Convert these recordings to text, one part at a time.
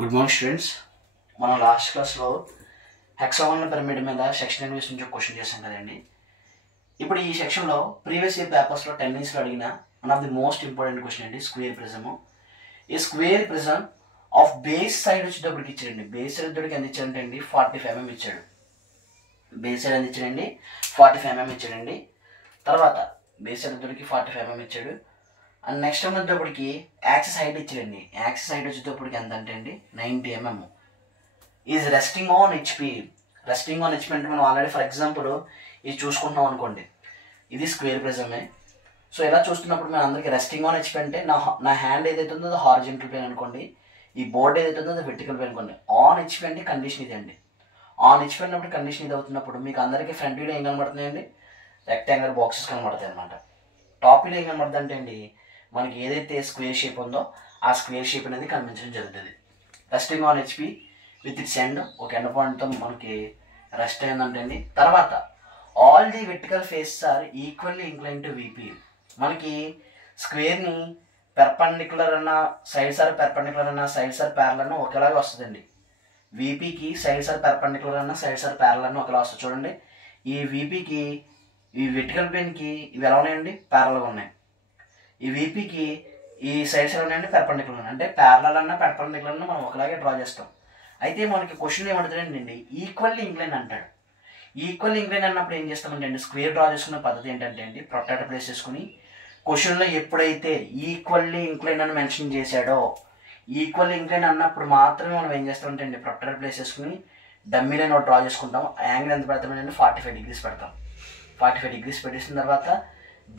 Good morning students. మనం last క్లాస్లో hexagonal pyramid మీద సెక్షన్ ఇన్వెస్ట్ నుంచి ఒక క్వశ్చన్ చేసాం కదండి. ఇప్పుడు ఈ సెక్షన్లో ప్రీవియస్ ఇయర్ పేపర్స్లో 10 minutesలో అడిగిన one of the most important question అండి, స్క్వేర్ ప్రిజము. ఈ square prism of base side వచ్చేటప్పటికి ఇచ్చాడండి. బేస్ సైడ్ వచ్చేటప్పటికి ఎంత ఇచ్చాడంటే అండి 45 mm ఇచ్చాడు. బేస్ సైడ్ ఎంత ఇచ్చాడండి 45 mm ఇచ్చాడండి. తర్వాత బేస్ సైడ్ వచ్చేటప్పటికి 45 mm ఇచ్చాడు. అండ్ నెక్స్ట్ వచ్చేటప్పటికి యాక్సిస్ హైట్ ఇచ్చాడండి. యాక్సిస్ హైట్ వచ్చేటప్పటికి ఎంత అంటే అండి 90 mm. Is resting on HP. Resting on HP అంటే మనం ఆల్రెడీ ఫర్ ఎగ్జాంపుల్ ఇది చూసుకుంటున్నాం అనుకోండి, ఇది స్క్వేర్ ప్రిజమే. సో ఇలా చూస్తున్నప్పుడు మేము అందరికీ రెస్టింగ్ ఆన్ హెచ్పి అంటే నా హ్యాండ్ ఏదైతే ఉందో అది హారిజెంటల్ ప్లేన్ అనుకోండి, ఈ బోర్డ్ ఏదైతే ఉందో అది వెర్టికల్ ప్లేన్ అనుకోండి. ఆన్ హెచ్పి అంటే కండిషన్ ఇది అండి. ఆన్ హెచ్పి అన్నప్పుడు కండిషన్ ఇది అవుతున్నప్పుడు మీకు అందరికీ ఫ్రంట్ వ్యూలో ఏం కనబడుతున్నాయండి, రెక్టాంగులర్ బాక్సెస్ కనబడతాయి అనమాట. టాప్ వ్యూలో ఏం కనబడుతుంది అంటే అండి మనకి ఏదైతే స్క్వేర్ షేప్ ఉందో ఆ స్క్వేర్ షేప్ అనేది కనిపించడం జరుగుతుంది. Resting on HP with its end, ఒక ఎండ్ పాయింట్తో మనకి రెస్ట్ అయిందంటే అండి. తర్వాత all the vertical faces are equally incline to VP. మనకి స్క్వేర్ని పెర్పెండిక్యులర్ అన్న సైడ్స్ ఆర్ పెర్పెండిక్యులర్ అన్న సైడ్స్ ఆర్ ప్యారల్ అన్న ఒకేలాగా వస్తుందండి. విపికి సైడ్స్ ఆర్ పెర్పెండిక్యులర్ అన్న సైడ్స్ ఆర్ ప్యారల్ అన్న ఒకేలా వస్తుంది. చూడండి, ఈ విపికి ఈ వెర్టికల్ ప్లేన్కి ఇవి ఎలా ఉన్నాయండి, ప్యారల్గా ఉన్నాయి. ఈ విపికి ఈ సైడ్స్ ఎలా ఉన్నాయండి, పెర్పెండిక్యులర్ ఉన్నాయి. అంటే ప్యారలల్ అన్న పెర్పెండిక్యులర్ అన్న మనం ఒకలాగే డ్రా చేస్తాం. అయితే మనకి క్వశ్చన్ ఏమంటుందండి ఈక్వల్లీ ఇంక్లైన్ అంటాడు. ఈక్వల్లీ ఇంక్లైన్ అన్నప్పుడు ఏం చేస్తామంటే అండి స్క్వేర్ డ్రా చేసుకునే పద్ధతి ఏంటంటే అండి ప్రొట్రాక్టర్ ప్లేస్ చేసుకుని క్వశ్చన్లో ఎప్పుడైతే ఈక్వల్లీ ఇంక్లైన్ అని మెన్షన్ చేశాడో ఈక్వల్లీ ఇంక్లైన్ అన్నప్పుడు మాత్రమే మనం ఏం చేస్తామంటే అండి ప్రొట్రాక్టర్ ప్లేస్ చేసుకుని డమ్మీ లైన్ ఒకటి డ్రా చేసుకుంటాం. యాంగిల్ ఎంత పెడతామంటే 45 degrees పెడతాం. 45 degrees పెట్టేసిన తర్వాత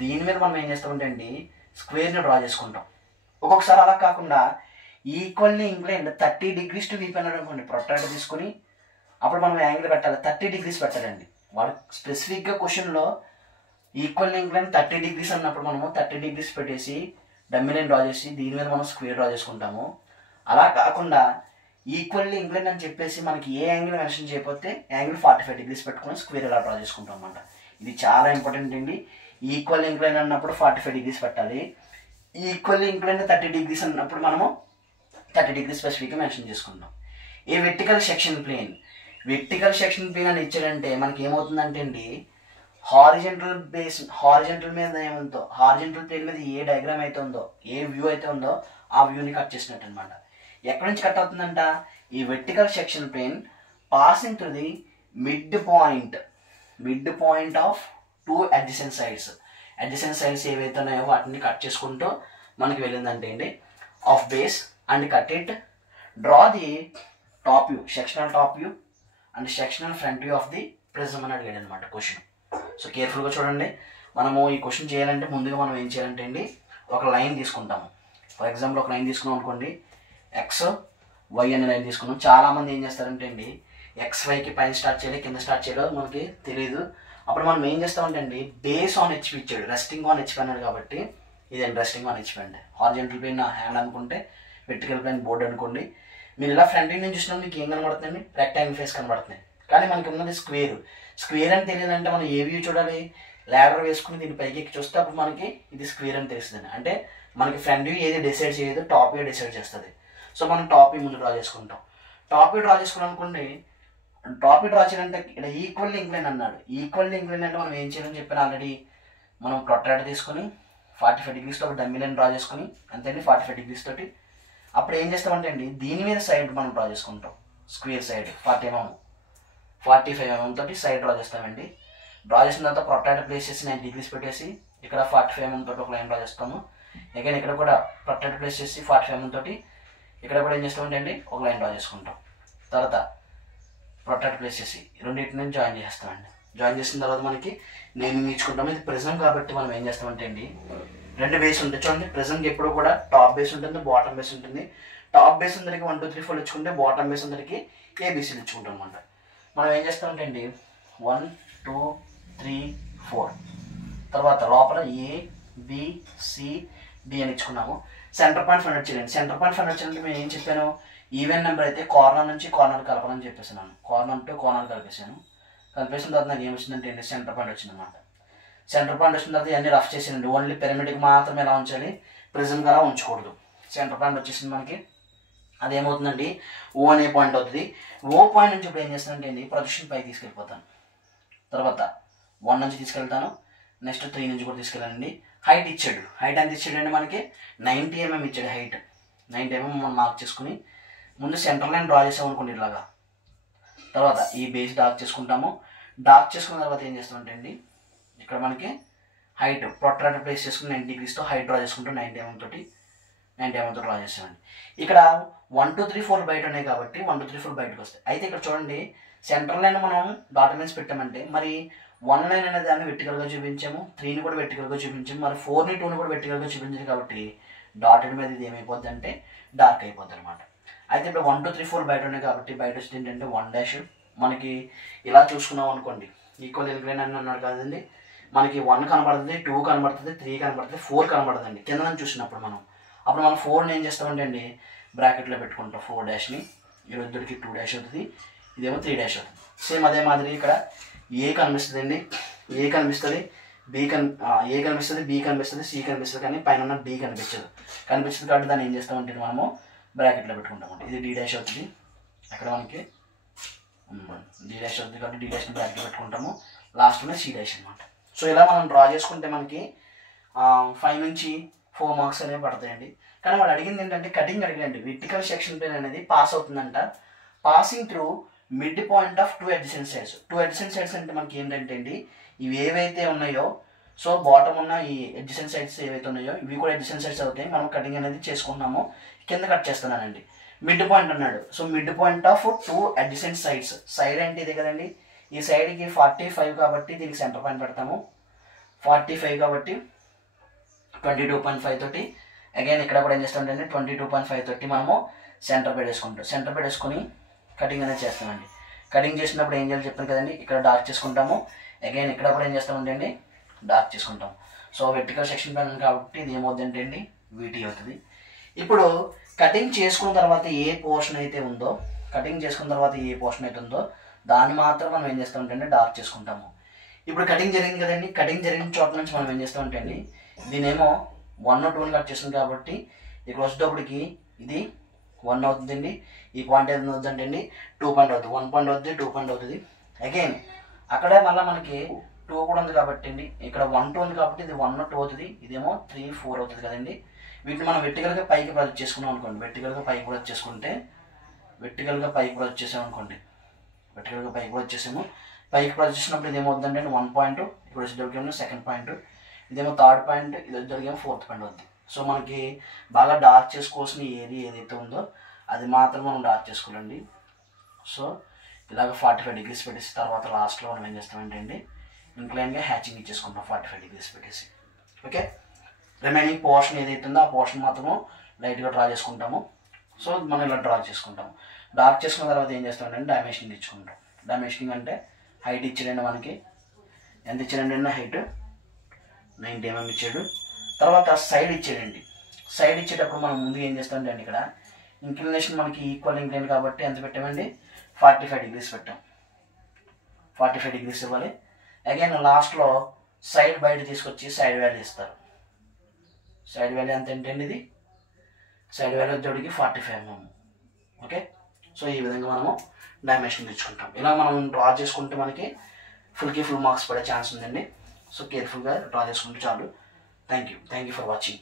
దీని మీద మనం ఏం చేస్తామంటే అండి స్క్వేర్ని డ్రా చేసుకుంటాం. ఒక్కొక్కసారి అలా కాకుండా equally incline 30 degrees to VP అన్నాడు అనుకోండి, ప్రొట్రాక్టర్ తీసుకుని అప్పుడు మనం యాంగిల్ పెట్టాలి, 30 degrees పెట్టాలండి. వాడు స్పెసిఫిక్గా క్వశ్చన్లో ఈక్వల్లీ ఇంక్లైన్ 30 degrees అన్నప్పుడు మనము 30 degrees పెట్టేసి డమ్మీ లైన్ డ్రా చేసి దీని మీద మనం స్క్వేర్ డ్రా చేసుకుంటాము. అలా కాకుండా ఈక్వల్లీ ఇంక్లైన్ అని చెప్పేసి మనకి ఏ యాంగిల్ మెన్షన్ చేయకపోతే యాంగిల్ 45 degrees పెట్టుకుని స్క్వేర్ ఇలా డ్రా చేసుకుంటాం అన్నమాట. ఇది చాలా ఇంపార్టెంట్ అండి. ఈక్వల్ ఇంక్లైన్ అన్నప్పుడు 45 degrees పెట్టాలి. ఈక్వల్ ఇంక్లైన్ 30 degrees అన్నప్పుడు మనము 30 degrees స్పెసిఫిక్గా మెన్షన్ చేసుకుంటాం. ఈ వెర్టికల్ సెక్షన్ ప్లేన్ అని ఇచ్చాడంటే మనకి ఏమవుతుందంటే అండి హారిజెంటల్ మీద ఏముందో హారిజెంటల్ ప్లేన్ మీద ఏ డయాగ్రామ్ అయితే ఉందో ఏ వ్యూ అయితే ఉందో ఆ వ్యూని కట్ చేసినట్టు అనమాట. ఎక్కడి నుంచి కట్ అవుతుందంట, ఈ vertical section plane passing to the mid point of 2 adjacent sides ఏవైతే ఉన్నాయో వాటిని కట్ చేసుకుంటూ మనకి వెళ్ళిందంటే అండి of base and cut it. Draw the top view, sectional top view and sectional front view of the prism అని అడిగాడు అనమాట క్వశ్చన్. సో కేర్ఫుల్గా చూడండి. మనము ఈ క్వశ్చన్ చేయాలంటే ముందుగా మనం ఏం చేయాలంటే అండి ఒక లైన్ తీసుకుంటాము. ఫర్ ఎగ్జాంపుల్ ఒక లైన్ తీసుకున్నాం అనుకోండి, ఎక్స్ వై అనే లైన్ తీసుకున్నాం. చాలామంది ఏం చేస్తారంటే అండి XYకి పైన స్టార్ట్ చేయాలి కింద స్టార్ట్ చేయాలో మనకి తెలియదు. అప్పుడు మనం ఏం చేస్తామంటే అండి బేస్ ఆన్ హెచ్పి ఇచ్చాడు, రెస్టింగ్ ఆన్ హెచ్పి అన్నాడు కాబట్టి ఇదండి రెస్టింగ్ ఆన్ హెచ్పి అంటే. హారిజెంటల్ ప్లేన్ హ్యాండ్ అనుకుంటే వెర్టికల్ ప్లేన్ బోర్డ్ అనుకోండి. మీరు ఇలా ఫ్రంట్ నుంచి చూసినప్పుడు మీకు ఏం కనబడుతుందండి, రెక్టాంగిల్ ఫేస్ కనబడుతున్నాయి. కానీ మనకి ఉన్నది స్క్వేర్ అని తెలియదంటే మనం ఏ వ్యూ చూడాలి, ల్యాడర్ వేసుకుని దీన్ని పైకి ఎక్కి చూస్తే అప్పుడు మనకి ఇది స్క్వేర్ అని తెలుస్తుంది. అంటే మనకి ఫ్రంట్ వ్యూ ఏది డిసైడ్ చేయదు, టాప్ వ్యూ డిసైడ్ చేస్తుంది. సో మనం టాప్ వ్యూ ముందు డ్రా చేసుకుంటాం. టాప్ వ్యూ డ్రా చేసుకున్నాం అనుకోండి, టాప్ డ్రా చేయాలంటే ఇక్కడ ఈక్వల్లీ ఇంక్లైన్ అన్నాడు. ఈక్వల్లీ ఇంక్లైన్ అంటే మనం ఏం చేయాలని చెప్పాను ఆల్రెడీ, మనం ప్రొట్రాక్టర్ తీసుకుని 45 degrees ఒక డమ్మీ లైన్ డ్రా చేసుకుని అంతే 45 degrees తోటి అప్పుడు ఏం చేస్తామంటే అండి దీని మీద సైడ్ మనం డ్రా చేసుకుంటాం. స్క్వేర్ సైడ్ 45 mm తోటి సైడ్ డ్రా చేస్తామండి. డ్రా చేసిన తర్వాత ప్రొట్రాక్టర్ ప్లేస్ చేసి 90 degrees పెట్టేసి ఇక్కడ 45 mm తోటి ఒక లైన్ డ్రా చేస్తాము. అగైన్ ఇక్కడ కూడా ప్రొట్రాక్టర్ ప్లేస్ చేసి 45 mm తోటి ఇక్కడ కూడా ఏం చేస్తామంటే అండి ఒక లైన్ డ్రా చేసుకుంటాం. తర్వాత ప్రొట్రాక్టర్ ప్లేస్ చేసి రెండింటిని జాయిన్ చేస్తామండి. జాయిన్ చేసిన తర్వాత మనకి నేను నేర్చుకుంటాము. ఇది ప్రిజం కాబట్టి మనం ఏం చేస్తామంటే అండి 2 బేస్ ఉంటాయి. చూడండి, ప్రిజంకి ఎప్పుడు కూడా టాప్ బేస్ ఉంటుంది, బాటమ్ బేస్ ఉంటుంది. టాప్ బేస్ అందరికి 1 2 3 4 ఇచ్చుకుంటే బాటమ్ బేస్ అందరికి ABCలు ఇచ్చుకుంటాం అనమాట. మనం ఏం చేస్తామంటే అండి 1 2 3 4 తర్వాత లోపల ABCD అని ఇచ్చుకున్నాము. సెంటర్ పాయింట్ ఫైండ్ అవుట్ చేయండి. సెంటర్ పాయింట్ ఫైండ్ అవుట్ చేయాలంటే మేము ఏం చెప్పాను, ఈవెన్ నెంబర్ అయితే కార్నర్ నుంచి కార్నర్ కలపాలని చెప్పేసాను. కార్నర్ టు కార్నర్ కలిపేసాను. కలిపేసిన తర్వాత నాకు ఏమొచ్చిందంటే అండి సెంటర్ పాయింట్ వచ్చిందన్నమాట. సెంటర్ పాయింట్ వచ్చిన తర్వాత ఇవన్నీ రఫ్ చేసేయండి. ఓన్లీ పిరమిడ్కి మాత్రమే ఎలా ఉంచాలి, ప్రిజంకి అలా ఉంచకూడదు. సెంటర్ పాయింట్ వచ్చేసింది మనకి. అదేమవుతుందండి ఓ అనే పాయింట్ అవుతుంది. ఓ పాయింట్ నుంచి ఇప్పుడు ఏం చేస్తానంటే అండి ప్రొజెక్షన్ పైకి తీసుకెళ్ళిపోతాను. తర్వాత 1 నుంచి తీసుకెళ్తాను, నెక్స్ట్ 3 నుంచి కూడా తీసుకెళ్ళానండి. హైట్ ఇచ్చాడు. హైట్ ఎంత ఇచ్చాడండి మనకి 90 mm ఇచ్చాడు. హైట్ 90 mm మనం మార్క్ చేసుకుని ముందు సెంటర్ లైన్ డ్రా చేసామనుకోండి ఇలాగా. తర్వాత ఈ బేస్ డార్క్ చేసుకుంటాము. డార్క్ చేసుకున్న తర్వాత ఏం చేస్తామంటే అండి ఇక్కడ మనకి హైట్ ప్రొట్రాక్టర్ ప్లేస్ చేసుకుని 90 degreesతో హైట్ డ్రా చేసుకుంటాం. 90 mm తోటి డ్రా చేసామండి. ఇక్కడ 1 2 3 4 బయట ఉన్నాయి కాబట్టి 1 2 3 4 బయటకు వస్తాయి. అయితే ఇక్కడ చూడండి సెంటర్ లైన్ మనం డాటెడ్ లైన్స్ పెట్టామంటే మరి 1 లైన్ అనే దాన్ని వెర్టికల్గా చూపించాము, 3ని కూడా వెర్టికల్గా చూపించాము, మరి 4ని 2ని కూడా వెర్టికల్గా చూపించాము కాబట్టి డాటెడ్ మీద ఇది ఏమైపోద్ది అంటే డార్క్ అయిపోద్ది అనమాట. అయితే ఇప్పుడు 1 2 3 4 బయట ఉన్నాయి కాబట్టి బయట వచ్చి ఏంటంటే 1' మనకి ఇలా చూసుకున్నాం అనుకోండి ఈక్వల్ ఇంక్లైన్ అని అన్నాడు కదండి. మనకి 1 కనబడుతుంది, 2 కనబడుతుంది, 3 కనబడుతుంది, 4 కనబడుతుందండి కింద నుంచి చూసినప్పుడు మనం. అప్పుడు మనం 4ని ఏం చేస్తామంటే అండి బ్రాకెట్లో పెట్టుకుంటాం. 4' ఈ రోజుకి 2' అవుతుంది, ఇదేమో 3' అవుతుంది. సేమ్ అదే మాదిరి ఇక్కడ ఏ కనిపిస్తుంది అండి, ఏ కనిపిస్తుంది, ఏ కనిపిస్తుంది, బి కనిపిస్తుంది, సి కనిపిస్తుంది, కానీ పైన ఉన్న డి కనిపించదు కాబట్టి దాన్ని ఏం చేస్తామంటే మనము బ్రాకెట్లో పెట్టుకుంటామండి. ఇది D' అవుతుంది, అక్కడ మనకి D' అవుతుంది కాబట్టి D' బ్రాకెట్లో పెట్టుకుంటాము. లాస్ట్లోనే C' అనమాట. సో ఇలా మనం డ్రా చేసుకుంటే మనకి 5 నుంచి 4 మార్క్స్ అనేవి పడతాయండి. కానీ వాళ్ళు అడిగింది ఏంటంటే కటింగ్ అడిగిందండి. వెర్టికల్ సెక్షన్ ప్లేన్ అనేది పాస్ అవుతుందంట passing through mid point of 2 adjacent sides. 2 adjacent sides అంటే మనకి ఏంటంటే అండి ఇవి ఏవైతే ఉన్నాయో సో బాటమ్ ఉన్న ఈ అడ్జసెంట్ సైడ్స్ ఏవైతే ఉన్నాయో ఇవి కూడా అడ్జసెంట్ సైడ్స్ అవుతాయి. మనం కటింగ్ అనేది చేసుకుంటున్నాము. కింద కట్ చేస్తున్నానండి. మిడ్ పాయింట్ అన్నాడు. So mid point of 2 adjacent sides. Side అంటే ఇదే కదండి, ఈ సైడ్కి 45 కాబట్టి దీనికి సెంటర్ పాయింట్ పెడతాము. 45 కాబట్టి 22.5 తోటి అగైన్ ఇక్కడ కూడా ఏం చేస్తామంటే 22.5 తోటి మనము సెంటర్ పెట్టేసుకుంటాం. సెంటర్ పెట్టేసుకుని కటింగ్ అనేది చేస్తామండి. కటింగ్ చేసినప్పుడు ఏం చేయాలి చెప్పాను కదండి, ఇక్కడ డార్క్ చేసుకుంటాము. అగైన్ ఇక్కడ కూడా ఏం చేస్తామంటే అండి డార్క్ చేసుకుంటాం. సో వెర్టికల్ సెక్షన్ ప్లాన్ కాబట్టి ఇది ఏమవుతుందంటే అండి వీటీ అవుతుంది. ఇప్పుడు కటింగ్ చేసుకున్న తర్వాత ఏ పోర్షన్ అయితే ఉందో దాన్ని మాత్రం మనం ఏం చేస్తామంటే డార్క్ చేసుకుంటాము. ఇప్పుడు కటింగ్ జరిగింది కదండి, కటింగ్ జరిగిన చోట నుంచి మనం ఏం చేస్తామంటే అండి దీనేమో 1 2 కట్ చేస్తుంది కాబట్టి ఇక్కడ వచ్చేటప్పటికి ఇది 1 అవుతుందండి. ఈ పాయింట్ ఏది అవుతుందంటే అండి 2 పాయింట్ అవుతుంది. 1 పాయింట్ అవుతుంది, 2 పాయింట్ అవుతుంది. అగైన్ అక్కడే మళ్ళీ మనకి 2 కూడా ఉంది కాబట్టి అండి ఇక్కడ 1 2 ఉంది కాబట్టి ఇది 1 2 అవుతుంది, ఇదేమో 3 4 అవుతుంది కదండి. వీటిని మనం వెర్టికల్గా పైకి ప్రొజెక్ట్ చేసుకున్నాం అనుకోండి. వెర్టికల్గా పైకి ప్రొజెక్ట్ చేసుకుంటే పైకి ప్రొజెక్ట్ చేసినప్పుడు ఇది ఏమవుతుందంటే 1 పాయింట్, ఇప్పుడు వచ్చేటప్పటికేమో 2nd పాయింట్, ఇదేమో 3rd పాయింట్, ఇది వచ్చేటప్పటికేమో 4th పాయింట్ అవుతుంది. సో మనకి బాగా డార్క్ చేసుకోవాల్సిన ఏదైతే ఉందో అది మాత్రం మనం డార్క్ చేసుకోవాలండి. సో ఇలాగ 45 degrees పెట్టేసి తర్వాత లాస్ట్లో మనం ఏం చేస్తామంటే అండి ఇంక్లైన్గా హ్యాచింగ్ ఇచ్చేసుకుంటాం 45 degrees పెట్టేసి. ఓకే, రిమైనింగ్ పోర్షన్ ఏదైతే ఉందో ఆ పోర్షన్ మాత్రము లైట్గా డ్రా చేసుకుంటాము. సో మనం ఇలా డ్రా చేసుకుంటాము. డార్క్ చేసుకున్న తర్వాత ఏం చేస్తామంటే డైమెన్షనింగ్ ఇచ్చుకుంటాం. డైమెన్షనింగ్ అంటే హైట్ ఇచ్చాడండి మనకి. ఎంత ఇచ్చాడండి హైట్ 90 mm ఇచ్చాడు. తర్వాత సైడ్ ఇచ్చాడండి. సైడ్ ఇచ్చేటప్పుడు మనం ముందుగా ఏం చేస్తామంటే అండి ఇక్కడ ఇంక్లినేషన్ మనకి ఈక్వల్ ఇంక్లైన్ కాబట్టి ఎంత పెట్టామండి 45 degrees పెట్టాం. 45 degrees ఇవ్వాలి. అగైన్ లాస్ట్లో సైడ్ బయట తీసుకొచ్చి సైడ్ వాల్యూ ఇస్తారు. సైడ్ వాల్యూ ఎంత ఏంటండి ఇది, సైడ్ వాల్యూ వచ్చేటికి 45 mm. ఓకే, సో ఈ విధంగా మనము డైమెన్షన్ తెచ్చుకుంటాం. ఇలా మనం డ్రా చేసుకుంటే మనకి ఫుల్ మార్క్స్ పడే ఛాన్స్ ఉందండి. సో కేర్ఫుల్గా డ్రా చేసుకుంటే చాలు. Thank you for watching.